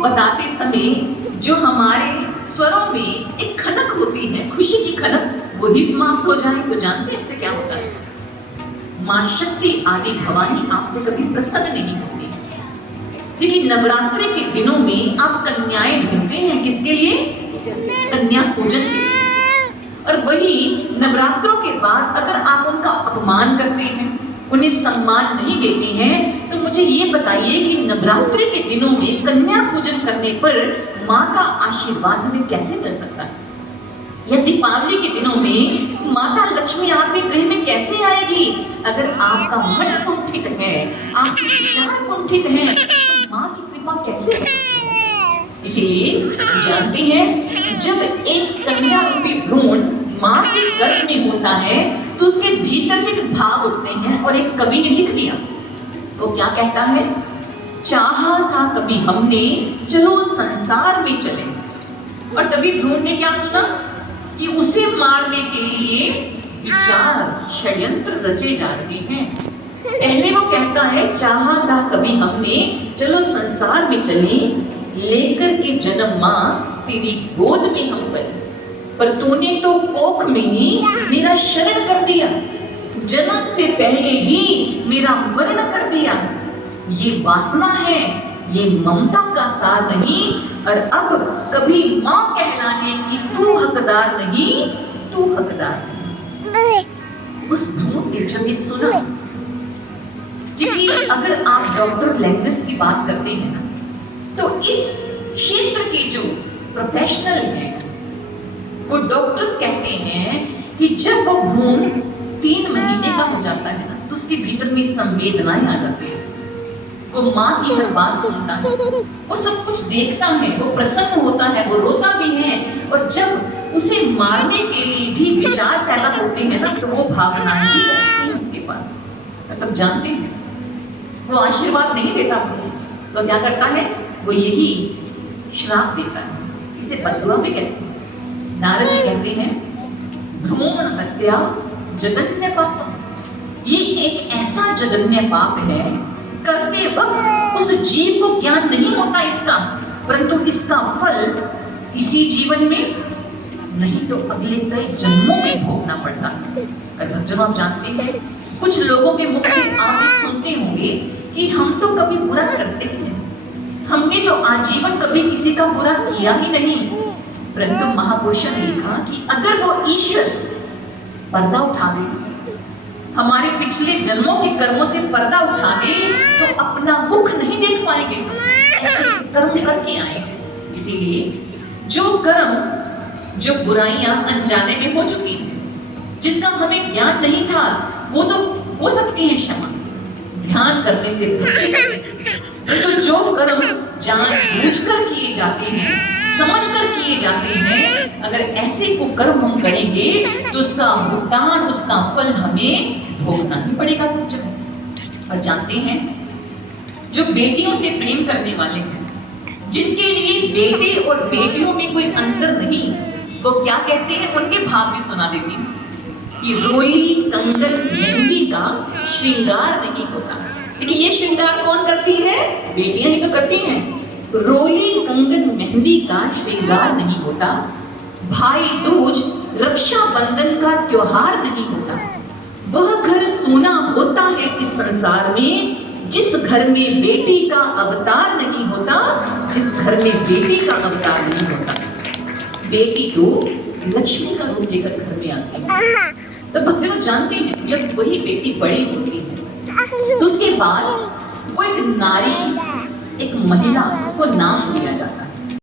बताते समय जो हमारे स्वरों में एक खनक होती है, खुशी की खनक, वही समाप्त हो जाए तो जानते हैं इससे क्या होता है? मां शक्ति आदि भवानी आपसे कभी प्रसन्न नहीं होती। देखिए, नवरात्रि के दिनों में आप कन्याएं ढूंढते हैं किसके लिए? कन्या पूजन के लिए। और वही नवरात्रों के बाद अगर आप उनका अपमान करते हैं, उन्हें सम्मान नहीं देते हैं, तो मुझे ये बताइए कि नवरात्रि के दिनों में कन्या पूजन करने पर माँ का आशीर्वाद हमें कैसे मिल सकता है? या दीपावली के दिनों में माता लक्ष्मी आपके गृह में कैसे आएगी? अगर आपका मन कुंठित है, आपके विचार कुंठित हैं, तो माँ की कृपा कैसे है? इसीलिए जानते हैं, जब एक कन्या रूपी भ्रूण माँ के गर्भ में होता है तो उसके भीतर से भाव उठते हैं, और एक कवि ने लिख दिया, वो क्या कहता है? चाहा था कभी हमने, चलो संसार में चले। और तभी भ्रूण ने क्या सुना कि उसे मारने के लिए विचार षड्यंत्र रचे जा रहे हैं। पहले वो कहता है, चाहा था कभी हमने, चलो संसार में चले, लेकर के जन्म माँ तेरी गोद में हम पले, पर तूने तो कोख में ही मेरा शरण कर दिया, जन्म से पहले ही मेरा मरण कर दिया। ये वासना है, ये ममता का सार नहीं, और अब कभी माँ कहलाने की तू हकदार नहीं, तू हकदार नहीं। उस भ्रूण ने जब ये सुना, क्योंकि अगर आप डॉक्टर लैंग्वेज की बात करते हैं ना, तो इस क्षेत्र के जो प्रोफेशनल हैं वो डॉक्टर्स कहते हैं कि जब वो भ्रूण 3 महीने का हो जाता है ना, तो उसके भीतर में संवेदनाएं आ जाती है। वो माँ की हर बात सुनता है, वो सब कुछ देखता है, वो प्रसन्न होता है, वो रोता भी है, और जब उसे मारने के लिए भी विचार पैदा होते हैं ना, तो वो भावनाएं भी पहुंचती हैं उसके पास। तब जानते हैं वो आशीर्वाद नहीं देता भ्रूण, तो क्या करता है? वो यही श्राप देता है, इसे बददुआ भी कहते हैं। नारद जी कहते हैं, भ्रूण हत्या जघन्य पाप। ये एक ऐसा जघन्य पाप है, करते वक्त उस जीव को ज्ञान नहीं होता इसका, परंतु इसका फल इसी जीवन में नहीं तो अगले कई जन्मों में भोगना पड़ता है। और भक्तजनों, आप जानते हैं, कुछ लोगों के मुख से आप सुनते होंगे कि हम तो कभी बुरा करते हैं, हमने तो आजीवन कभी किसी का बुरा किया ही नहीं। परंतु महापुरुषों ने लिखा कि अगर वो ईश्वर पर्दा उठा दे, हमारे पिछले जन्मों के कर्मों से पर्दा उठा दे, तो अपना मुख नहीं देख पाएंगे, ऐसे कर्म करके आए। इसीलिए जो कर्म, जो बुराइयां अनजाने में हो चुकी हैं, जिसका हमें ज्ञान नहीं था, वो तो हो सकती है क्षमा, ध्यान करने से, भक्ति करने से। तो जो कर्म जानबूझकर किए जाते हैं, समझकर किए जाते हैं, अगर ऐसे कुकर्म हम करेंगे तो उसका भुगतान, उसका फल हमें भोगना ही पड़ेगा। और जानते हैं, जो बेटियों से प्रेम करने वाले हैं, जिनके लिए बेटे और बेटियों में कोई अंतर नहीं, वो क्या कहते हैं? उनके भाव भी सुना देती हूँ कि रोली कंगन मेहंदी का श्रृंगार नहीं होता। लेकिन ये श्रृंगार कौन करती है? बेटियां ही तो करती हैं। रोली कंगन मेहंदी का श्रृंगार नहीं होता, भाई दूज रक्षा बंधन का त्योहार नहीं होता। वह घर सोना होता है इस संसार में, जिस घर में बेटी का अवतार नहीं होता, जिस घर में बेटी का अवतार नहीं होता। बेटी तो लक्ष्मी का रूप लेकर घर में आती है। तो भक्तजन जानते हैं, जब वही बेटी बड़ी होती है तो उसके बाद वो एक नारी, एक महिला, उसको नाम दिया जाता है।